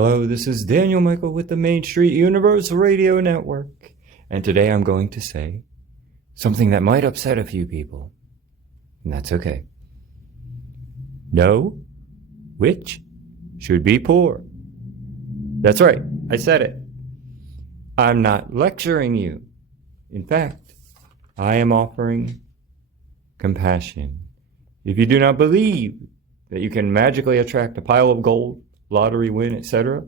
Hello, this is Daniel Michael with the Main Street Universe Radio Network, and today I'm going to say something that might upset a few people, and that's okay. No witch should be poor. That's right, I said it. I'm not lecturing you. In fact, I am offering compassion. If you do not believe that you can magically attract a pile of gold, lottery win, etc.,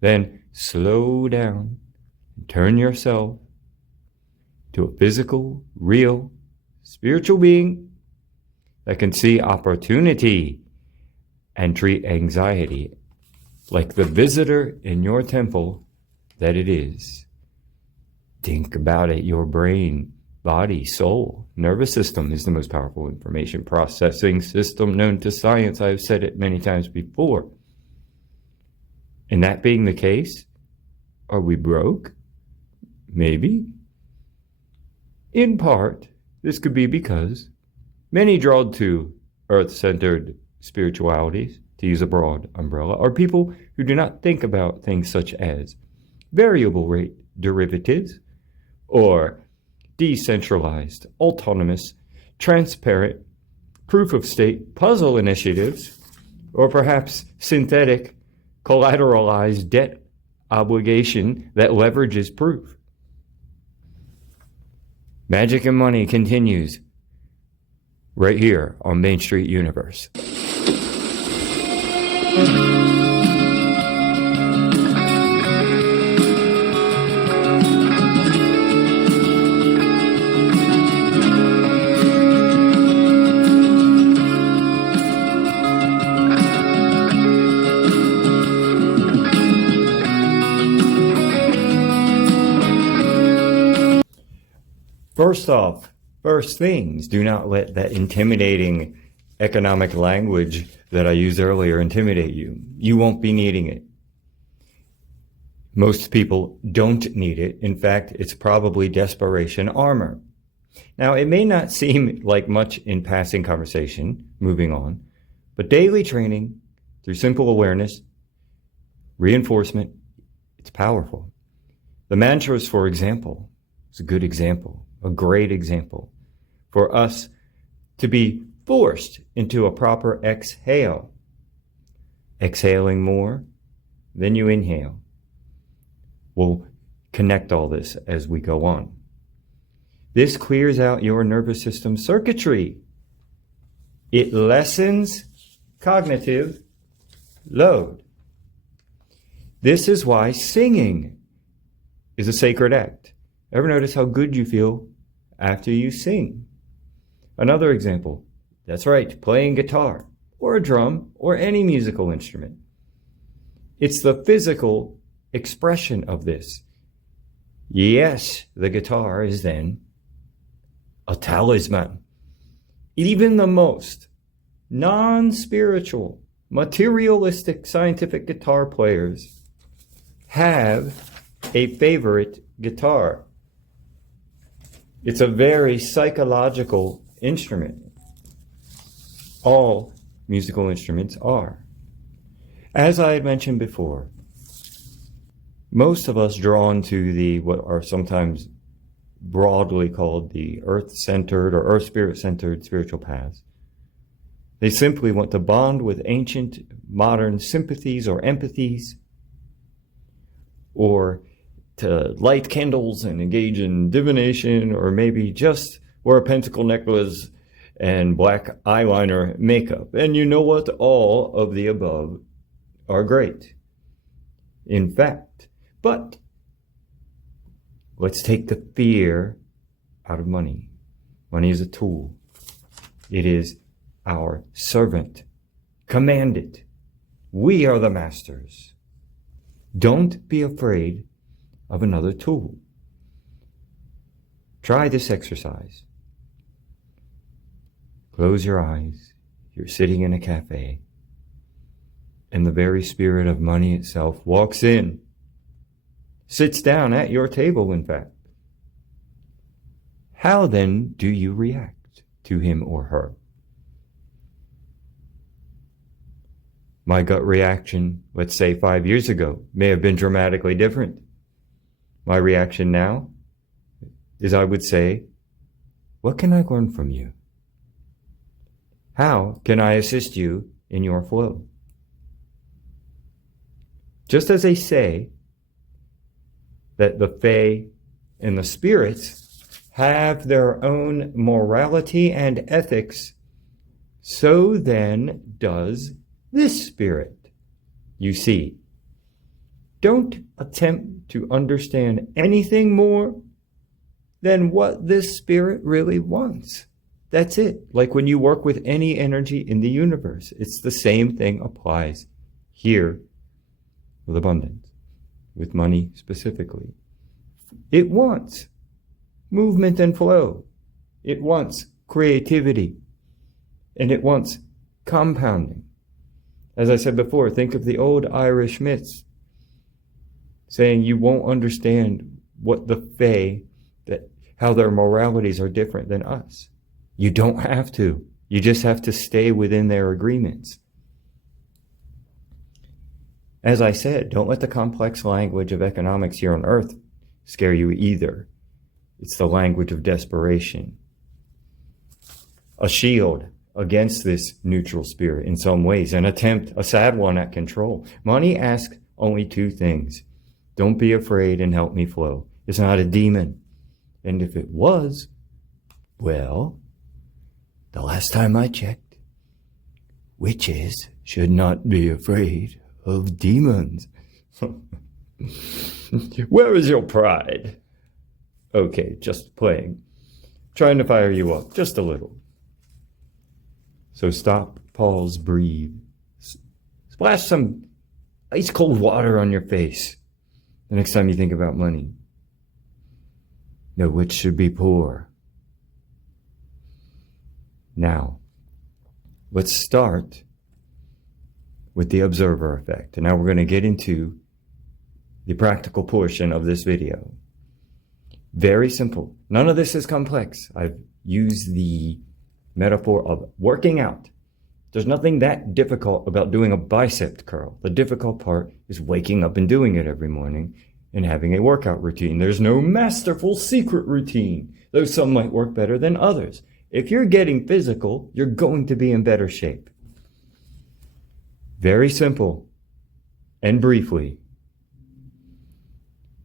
then slow down and turn yourself to a physical, real, spiritual being that can see opportunity and treat anxiety like the visitor in your temple that it is. Think about it. Your brain, body, soul, nervous system is the most powerful information processing system known to science. I've said it many times before. And that being the case, are we broke? Maybe. In part, this could be because many drawn to earth-centered spiritualities, to use a broad umbrella, are people who do not think about things such as variable rate derivatives or decentralized, autonomous, transparent, proof-of-stake puzzle initiatives, or perhaps synthetic, collateralized debt obligation that leverages proof. Magic and Money continues right here on Main Street Universe. First off, first things, do not let that intimidating economic language that I used earlier intimidate you. You won't be needing it. Most people don't need it. In fact, it's probably desperation armor. Now, it may not seem like much in passing conversation, moving on, but daily training through simple awareness, reinforcement, it's powerful. The mantras, for example, is a good example. A great example for us to be forced into a proper exhale. Exhaling more than you inhale. We'll connect all this as we go on. This clears out your nervous system circuitry. It lessens cognitive load. This is why singing is a sacred act. Ever notice how good you feel after you sing? Another example, that's right, playing guitar or a drum or any musical instrument. It's the physical expression of this. Yes, the guitar is then a talisman. Even the most non-spiritual, materialistic, scientific guitar players have a favorite guitar. It's a very psychological instrument. All musical instruments are. As I had mentioned before, most of us drawn to the what are sometimes broadly called the earth-centered or earth-spirit-centered spiritual paths. They simply want to bond with ancient, modern sympathies or empathies, or to light candles and engage in divination, or maybe just wear a pentacle necklace and black eyeliner makeup. And you know what? All of the above are great. In fact, but let's take the fear out of money. Money is a tool. It is our servant. Command it. We are the masters. Don't be afraid of another tool. Try this exercise. Close your eyes. You're sitting in a cafe, and the very spirit of money itself walks in, sits down at your table, in fact. How then do you react to him or her? My gut reaction, let's say 5 years ago, may have been dramatically different. My reaction now is I would say, what can I learn from you? How can I assist you in your flow? Just as they say that the Fae and the spirits have their own morality and ethics, so then does this spirit. You see, don't attempt to understand anything more than what this spirit really wants. That's it. Like when you work with any energy in the universe, it's the same thing applies here with abundance, with money specifically. It wants movement and flow. It wants creativity. And it wants compounding. As I said before, think of the old Irish myths saying you won't understand what the Fae, how their moralities are different than us. You don't have to. You just have to stay within their agreements. As I said, don't let the complex language of economics here on Earth scare you either. It's the language of desperation. A shield against this neutral spirit in some ways, an attempt, a sad one, at control. Money asks only two things. Don't be afraid and help me flow. It's not a demon. And if it was, well, the last time I checked, witches should not be afraid of demons. Where is your pride? Okay, just playing. Trying to fire you up just a little. So stop, pause, breathe. Splash some ice cold water on your face the next time you think about money. No witch should be poor. Now, let's start with the observer effect. And now we're going to get into the practical portion of this video. Very simple. None of this is complex. I've used the metaphor of working out. There's nothing that difficult about doing a bicep curl. The difficult part is waking up and doing it every morning and having a workout routine. There's no masterful secret routine, though some might work better than others. If you're getting physical, you're going to be in better shape. Very simple and briefly.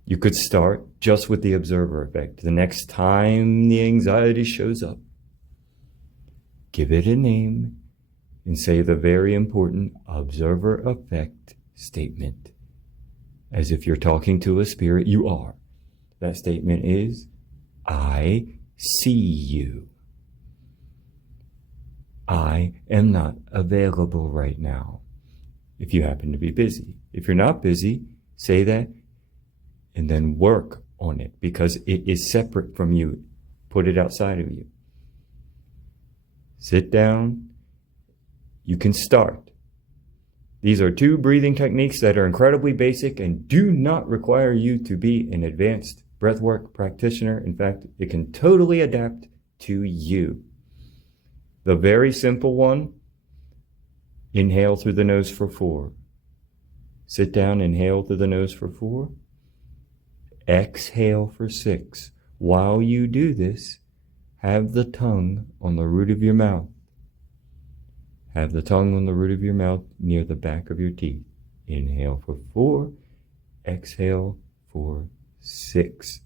You could start just with the observer effect. The next time the anxiety shows up, give it a name and say the very important observer effect statement. As if you're talking to a spirit, you are. That statement is, I see you. I am not available right now. If you happen to be busy. If you're not busy, say that and then work on it because it is separate from you. Put it outside of you. Sit down. You can start. These are two breathing techniques that are incredibly basic and do not require you to be an advanced breathwork practitioner. In fact, it can totally adapt to you. The very simple one, inhale through the nose for 4. Sit down, inhale through the nose for 4. Exhale for 6. While you do this, have the tongue on the root of your mouth. Have the tongue on the root of your mouth near the back of your teeth. Inhale for 4. Exhale for 6.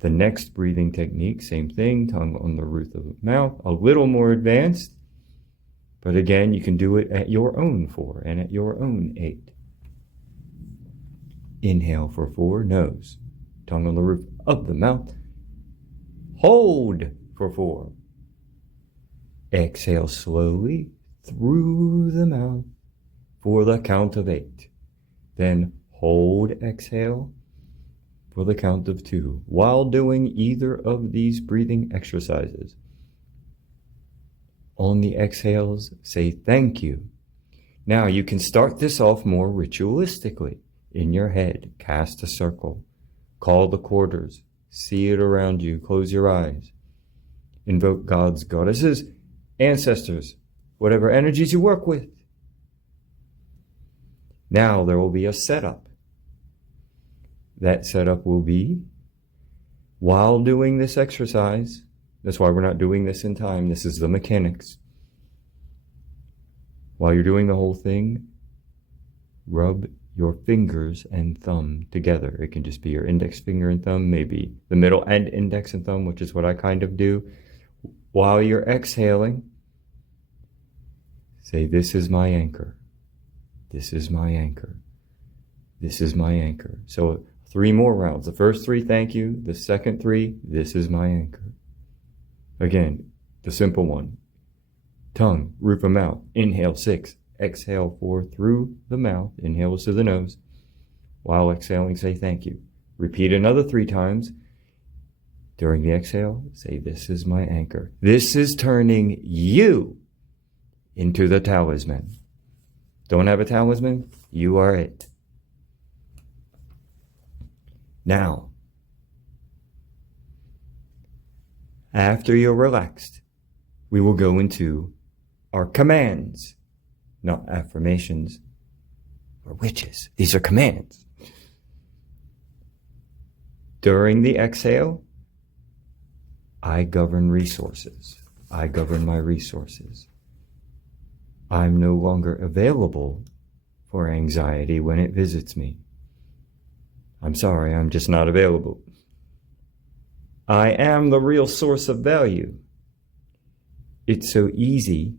The next breathing technique, same thing, tongue on the roof of the mouth, a little more advanced. But again, you can do it at your own 4 and at your own 8. Inhale for 4, nose, tongue on the roof of the mouth. Hold for 4. Exhale slowly through the mouth for the count of 8. Then hold exhale for the count of 2 while doing either of these breathing exercises. On the exhales, say thank you. Now you can start this off more ritualistically. In your head, cast a circle. Call the quarters. See it around you. Close your eyes. Invoke gods, goddesses, ancestors, whatever energies you work with. Now there will be a setup. That setup will be, while doing this exercise, that's why we're not doing this in time, this is the mechanics. While you're doing the whole thing, rub your fingers and thumb together. It can just be your index finger and thumb, maybe the middle and index and thumb, which is what I kind of do. While you're exhaling, say, this is my anchor. This is my anchor. This is my anchor. So 3 more rounds. The first 3, thank you. The second 3, this is my anchor. Again, the simple one. Tongue, roof of mouth. Inhale 6. Exhale 4 through the mouth. Inhale through the nose. While exhaling, say thank you. Repeat another 3 times. During the exhale, say, this is my anchor. This is turning you into the talisman. Don't have a talisman? You are it. Now, after you're relaxed, we will go into our commands, not affirmations or witches. These are commands. During the exhale, I govern resources. I govern my resources. I'm no longer available for anxiety when it visits me. I'm sorry, I'm just not available. I am the real source of value. It's so easy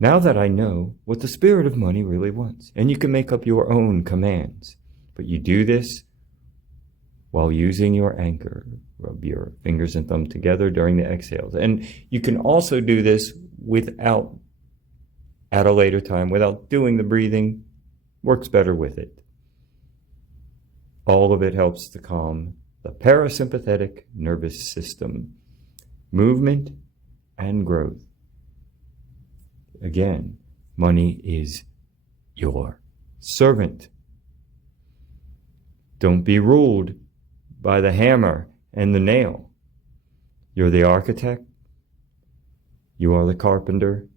now that I know what the spirit of money really wants. And you can make up your own commands. But you do this while using your anchor. Rub your fingers and thumb together during the exhales. And you can also do this without, at a later time, without doing the breathing. Works better with it. All of it helps to calm the parasympathetic nervous system, movement and growth. Again, money is your servant. Don't be ruled by the hammer and the nail. You're the architect. You are the carpenter.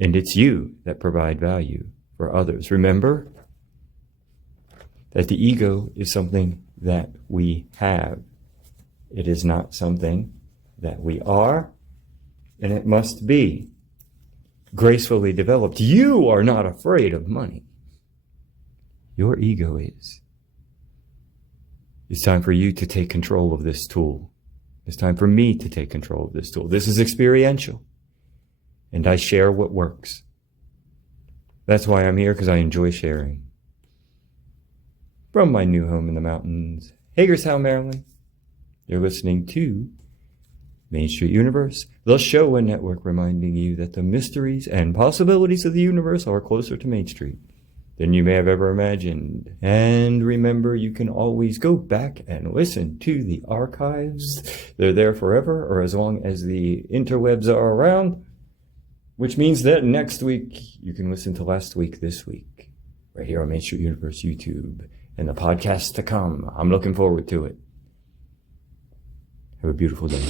And it's you that provide value for others. Remember that the ego is something that we have. It is not something that we are, and it must be gracefully developed. You are not afraid of money. Your ego is. It's time for you to take control of this tool. It's time for me to take control of this tool. This is experiential, and I share what works. That's why I'm here, because I enjoy sharing. From my new home in the mountains, Hagerstown, Maryland, you're listening to Main Street Universe, the show and network reminding you that the mysteries and possibilities of the universe are closer to Main Street than you may have ever imagined. And remember, you can always go back and listen to the archives. They're there forever, or as long as the interwebs are around, which means that next week you can listen to last week this week, right here on Main Street Universe YouTube, and the podcast to come. I'm looking forward to it. Have a beautiful day.